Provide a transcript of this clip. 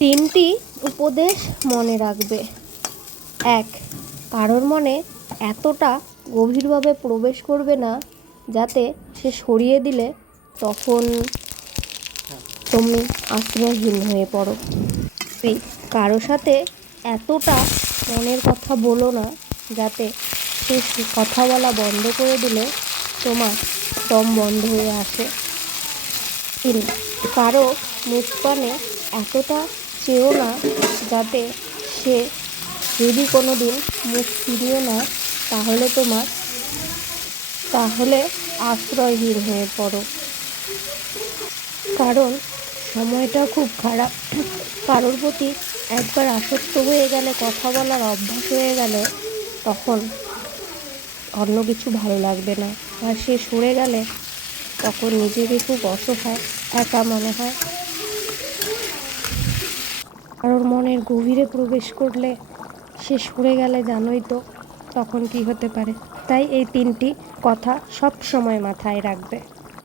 তিনটি উপদেশ মনে রাখবে। ১. কারোর মনে এতটা গভীরভাবে প্রবেশ করবে না যাতে সে সরিয়ে দিলে তখন তুমি আশ্রয়হীন হয়ে পড়ো। ২. কারো সাথে এতটা মনের কথা বলো না যাতে সে কথা বলা বন্ধ করে দিলে তোমার দম বন্ধ হয়ে আসে। ৩. কারো মুখপানে এতটা চেও না যাতে সে যদি কোনো দিন মুখ ফিরিয়ে নেয় তাহলে আশ্রয়হীন হয়ে পড়ো। কারণ সময়টা খুব খারাপ। কারোর প্রতি একবার আসক্ত হয়ে গেলে, কথা বলার অভ্যাস হয়ে গেলে তখন অন্য কিছু ভালো লাগবে না। আর সে সরে গেলে তখন নিজেকে খুব অসহায়, একা মনে হয়। কারোর মনের গভীরে প্রবেশ করলে সে সরে গেলে জানোই তো তখন কি হতে পারে। তাই এই তিনটি কথা সব সময় মাথায় রাখবে।